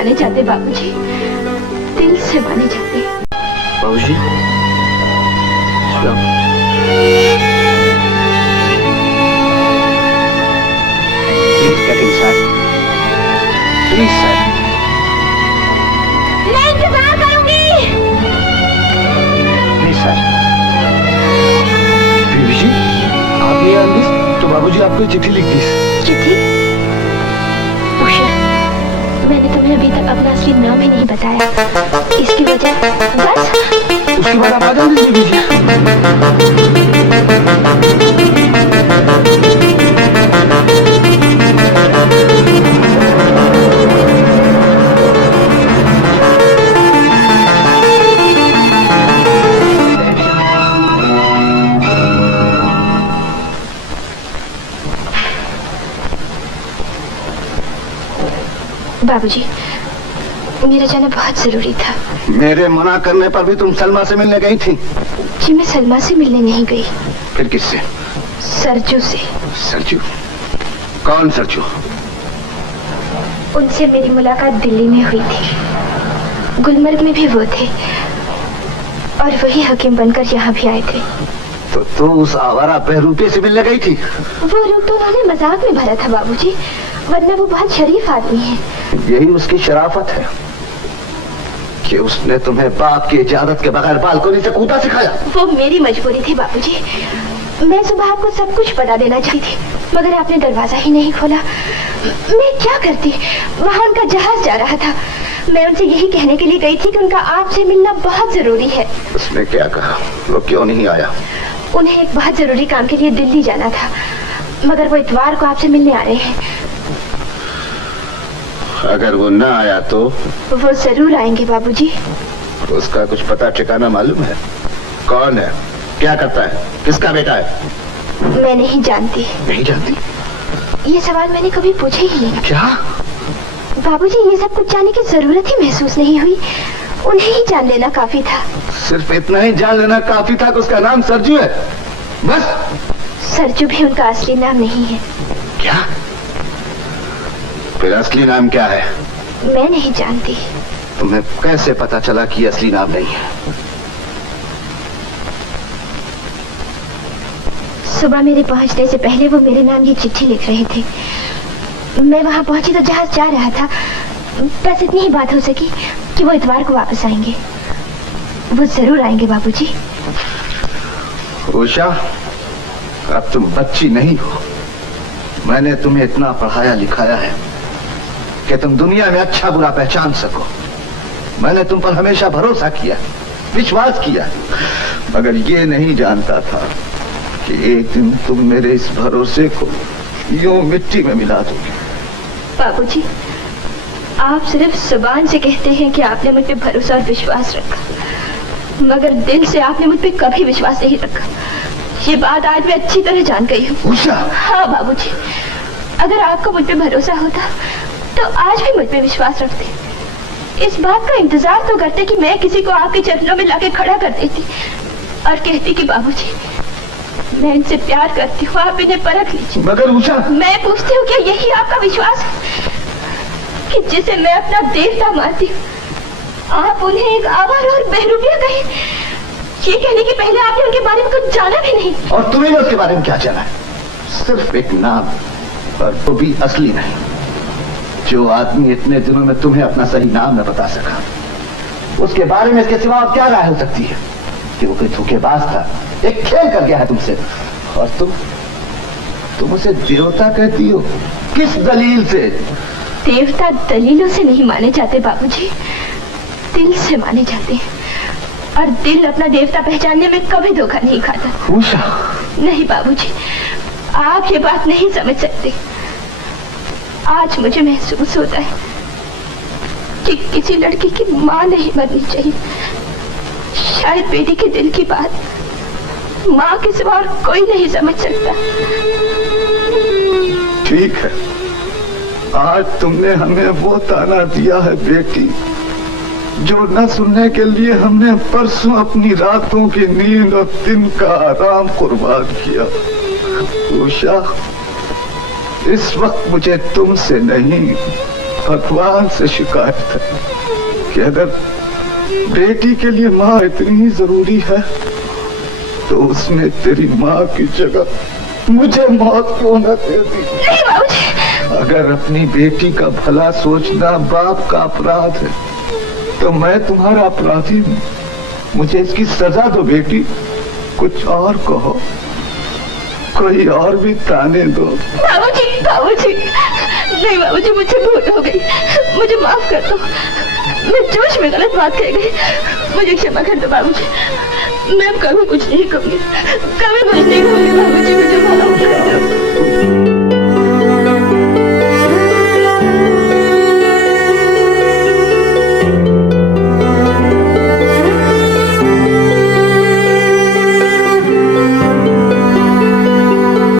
माने जाते बाबूजी, दिल से माने जाते। बाबूजी, please get inside, please sir. मैं इंतजार करूंगी। Please sir. बीबी जी, आप ये आंदी तो बाबूजी आपको चिट्ठी लिख दी। चिट्ठी? उषा, मैंने तुम्हें अभी तक अपना असली नाम ही नहीं बताया। इसकी वजह बस उसके बाद आप आ जाएंगे बीबी जी। बाबूजी, मेरा जाना बहुत जरूरी था। मेरे मना करने पर भी तुम सलमा से मिलने गई थी? जी, मैं सलमा से मिलने नहीं गई। फिर किससे? सरजू से। सरजू? कौन सरजू? उनसे मेरी मुलाकात दिल्ली में हुई थी। गुलमर्ग में भी वो थे और वही हकीम बनकर यहाँ भी आए थे। तो तुम उस आवारा बहरूपे से मिलने गई थी? वो रूप तो उन्होंने मजाक में भरा था बाबूजी, वरना वो बहुत शरीफ आदमी है। यही उसकी शराफत है कि उसने तुम्हें बाप की इजाजत के बगैर बालकोनी से कूदा सिखाया। वो मेरी मजबूरी थी बाबूजी। मैं सुबह आपको सब कुछ बता देना चाहती थी, मगर आपने दरवाजा ही नहीं खोला। मैं क्या करती? वहाँ उनका जहाज जा रहा था। मैं उनसे यही कहने के लिए गई थी कि उनका आपसे मिलना बहुत जरूरी है। उसने क्या कहा? वो क्यों नहीं आया? उन्हें एक बहुत जरूरी काम के लिए दिल्ली जाना था, मगर वो इतवार को आपसे मिलने आ रहे हैं। अगर वो न आया तो? वो जरूर आएंगे बाबूजी। उसका कुछ पता ठिकाना मालूम है? कौन है, क्या करता है, किसका बेटा है? मैं नहीं जानती। नहीं जानती? ये सवाल मैंने कभी पूछे ही नहीं। क्या? बाबूजी, ये सब कुछ जानने की जरूरत ही महसूस नहीं हुई। उन्हें ही जान लेना काफी था। सिर्फ इतना ही जान लेना काफी था कि उसका नाम सरजू है, बस? सरजू भी उनका असली नाम नहीं है। क्या? फिर असली नाम क्या है? मैं नहीं जानती। तुम्हें कैसे पता चला कि असली नाम नहीं है? सुबह मेरे पहुंचने से पहले वो मेरे नाम की चिट्ठी लिख रहे थे। मैं वहां पहुंची तो जहाज जा रहा था। बस इतनी ही बात हो सकी कि वो इतवार को वापस आएंगे। वो जरूर आएंगे बाबूजी। उषा, अब तुम बच्ची नहीं हो। मैंने तुम्हें इतना पढ़ाया लिखाया है कि तुम दुनिया में अच्छा बुरा पहचान सको। मैंने तुम पर हमेशा भरोसा किया, विश्वास किया, मगर ये नहीं जानता था कि एक दिन तुम मेरे इस भरोसे को यूं मिट्टी में मिला दोगे। बाबूजी, आप सिर्फ जुबान से कहते हैं कि आपने मुझ पे भरोसा और विश्वास रखा, मगर दिल से आपने मुझ पे कभी विश्वास नहीं रखा। ये बात आज मैं अच्छी तरह जान गई हूँ। उषा! हाँ बाबूजी, अगर आपको मुझ पे भरोसा होता तो आज भी मुझ पे विश्वास रखते। इस बात का इंतजार तो करते कि मैं किसी को आपके चरणों में लाके खड़ा कर देती और कहती कि बाबूजी, मैं इनसे प्यार करती हूँ, आप इन्हें परख लीजिए। मगर उषा! मैं पूछती हूँ, क्या यही आपका विश्वास है कि जिसे मैं अपना देवता मानती हूँ, आप उन्हें एक आवारा और बहरूपिया कहें? ये कहने के पहले आपने उनके बारे में कुछ जाना भी नहीं। और तुम्हें उसके बारे में क्या जाना है? सिर्फ एक नाम, और वो भी असली नहीं। जो आदमी इतने दिनों में तुम्हें अपना सही नाम न बता सका, उसके बारे में इसके सिवा क्या राय हो सकती है कि वो कोई धोखेबाज था, एक खेल कर गया है तुमसे। और तुम उसे देवता कहती हो? किस दलील से? देवता दलीलों से नहीं माने जाते बाबूजी, दिल से माने जाते हैं। और दिल अपना देवता पहचानने में कभी धोखा नहीं खाता। उषा! नहीं बाबूजी, आप ये बात नहीं समझ सकते। आज मुझे महसूस होता है कि किसी लड़की की माँ नहीं बननी चाहिए। शायद बेटी के दिल की बात माँ के सिवा और कोई नहीं समझ सकता। ठीक है, आज तुमने हमें वो ताना दिया है बेटी, जो न सुनने के लिए हमने परसों अपनी रातों की नींद और दिन का आराम कुर्बान किया। उषा, इस वक्त मुझे तुमसे नहीं, भगवान से शिकायत है कि अगर बेटी के लिए माँ इतनी ही जरूरी है तो उसने तेरी माँ की जगह मुझे मौत क्यों न दे दी। नहीं बाबूजी। अगर अपनी बेटी का भला सोचना बाप का अपराध है तो मैं तुम्हारा अपराधी हूँ। मुझे इसकी सजा दो बेटी, कुछ और कहो, कोई और भी ताने दो। बाबूजी बाबूजी, नहीं बाबूजी, मुझे भूल हो गई, मुझे माफ कर दो। मैं जोश में गलत बात कह गई, मुझे क्षमा कर दो बाबूजी। मैं अब कभी कुछ नहीं कहूंगी, कभी कुछ नहीं कहूंगी।